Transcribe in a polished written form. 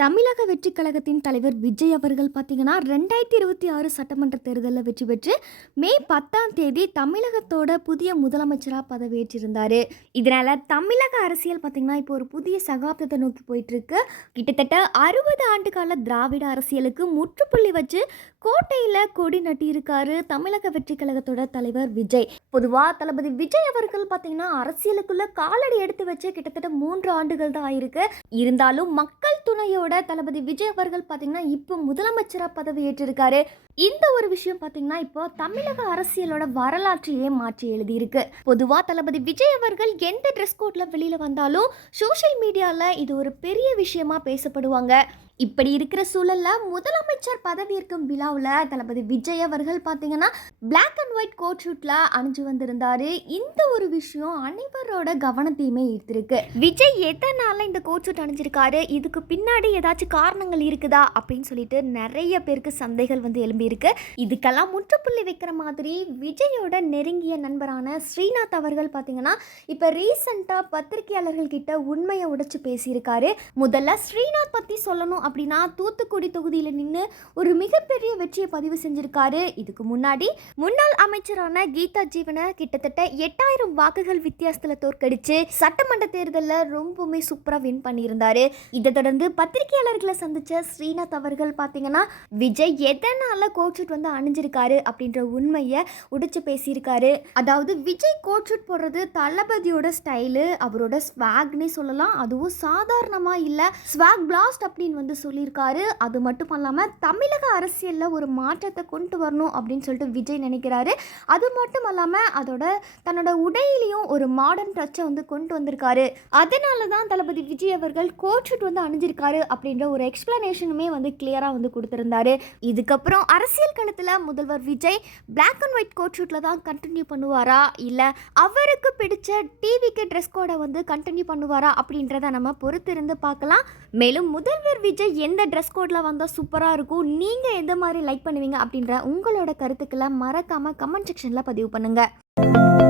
தமிழக வெற்றி கழகத்தின் தலைவர் விஜய் அவர்கள் பார்த்தீங்கன்னா 2026 சட்டமன்ற தேர்தலில் வெற்றி பெற்று மே 10ஆம் தேதி தமிழகத்தோட புதிய முதலமைச்சராக பதவியேற்றிருந்தார். இதனால் தமிழக அரசியல் பார்த்தீங்கன்னா இப்போ ஒரு புதிய சகாப்தத்தை நோக்கி போயிட்டுருக்கு. கிட்டத்தட்ட 60 ஆண்டு கால திராவிட அரசியலுக்கு முற்றுப்புள்ளி வச்சு கோட்டையில் கொடி நட்டியிருக்காரு தமிழக வெற்றி கழகத்தோட தலைவர் விஜய். பொதுவாக தளபதி விஜய் அவர்கள் பார்த்தீங்கன்னா அரசியலுக்குள்ள காலடி எடுத்து வச்சு கிட்டத்தட்ட 3 ஆண்டுகள் தான் ஆயிருக்கு. இருந்தாலும் மக்கள் துணையோட தளபதி விஜய் அவர்கள் பார்த்தீங்கன்னா இப்போ முதலமைச்சராக பதவி ஏற்றிருக்காரு. இந்த ஒரு விஷயம் பார்த்தீங்கன்னா இப்போ தமிழக அரசியலோட வரலாற்றையே மாற்றி எழுதியிருக்கு. பொதுவாக தளபதி விஜய் அவர்கள் எந்த ட்ரெஸ் கோட்ல வெளியில வந்தாலும் சோஷியல் மீடியாவில் இது ஒரு பெரிய விஷயமா பேசப்படுவாங்க. இப்படி இருக்கிற சூழல்ல முதலமைச்சர் பதவியேற்கும் விழாவில் தளபதி விஜய் அவர்கள் பார்த்தீங்கன்னா பிளாக் அண்ட் ஒயிட் கோட் ஷூட்ல அணிஞ்சு வந்திருந்தாரு. இந்த ஒரு விஷயம் அனைவரோட கவனத்தையுமே ஈர்த்திருக்கு. விஜய் எதனால இந்த கோட் ஷூட் அணிஞ்சிருக்காரு, இதுக்கு பின்னாடி ஏதாச்சும் காரணங்கள் இருக்குதா அப்படின்னு சொல்லிட்டு நிறைய பேருக்கு சந்தேகங்கள் வந்து எழும்பியிருக்கு. இதுக்கெல்லாம் முற்றுப்புள்ளி வைக்கிற மாதிரி விஜயோட நெருங்கிய நண்பரான ஸ்ரீநாத் அவர்கள் பார்த்தீங்கன்னா இப்போ ரீசெண்டாக பத்திரிகையாளர்கள் கிட்ட உண்மையை உடைச்சு பேசியிருக்காரு. முதல்ல ஸ்ரீநாத் பற்றி சொல்லணும் அப்படின்னா தூத்துக்குடி தொகுதியில் நின்று ஒரு மிகப்பெரிய வெற்றியை பதிவு செஞ்சிருக்காரு. இதுக்கு முன்னாடி முன்னாள் அமைச்சரான கீதா ஜீவனை கிட்டத்தட்ட 8000 வாக்குகள் வித்தியாசத்தில் தோற்கடிச்சு சட்டமன்ற தேர்தலில் ரொம்பவுமே சூப்பராக வின் பண்ணியிருந்தாரு. இதை தொடர்ந்து பத்திரிகையாளர்களை சந்திச்ச ஸ்ரீநாத் அவர்கள் பார்த்தீங்கன்னா விஜய் எதனால கோட் ஷூட் வந்து அணிஞ்சிருக்காரு அப்படின்ற உண்மையை உடைச்சு பேசியிருக்காரு. அதாவது விஜய் கோட் ஷூட் போடுறது தளபதியோட ஸ்டைலு, அவரோட ஸ்வாக்னே சொல்லலாம். அதுவும் சாதாரணமாக இல்லை, ஸ்வாக் பிளாஸ்ட் அப்படின்னு வந்து சொல்லியிருக்காரு. அது மட்டும் இல்லாமல் தமிழக அரசியலில் ஒரு மாற்றத்தை கொண்டு வரணும் அப்படின்னு சொல்லிட்டு விஜய் நினைக்கிறாரு. அது மட்டும் இல்லாமல் தன்னோட உடையிலையும் ஒரு மாடர்ன் டச்சை வந்து கொண்டு வந்திருக்காரு. அதனால தான் தளபதி விஜய் அவர்கள் கோட் ஷூட் வந்து அணிஞ்சிருக்காரு அப்படின்ற ஒரு எக்ஸ்பிளனேஷனுமே வந்து கிளியராக வந்து கொடுத்துருந்தாரு. இதுக்கப்புறம் அரசியல் களத்தில் முதல்வர் Vijay black and white coat ஷூட்டில் தான் கண்டினியூ பண்ணுவாரா, இல்லை அவருக்கு பிடிச்ச டிவிக்கு ட்ரெஸ் கோடை வந்து கண்டினியூ பண்ணுவாரா அப்படின்றத நம்ம பொறுத்திருந்து பார்க்கலாம். மேலும் முதல்வர் விஜய் எந்த ட்ரெஸ் கோடில் வந்தால் சூப்பராக இருக்கும், நீங்கள் எந்த மாதிரி லைக் பண்ணுவீங்க அப்படின்ற உங்களோட கருத்துக்களை மறக்காமல் கமெண்ட் செக்ஷனில் பதிவு பண்ணுங்கள்.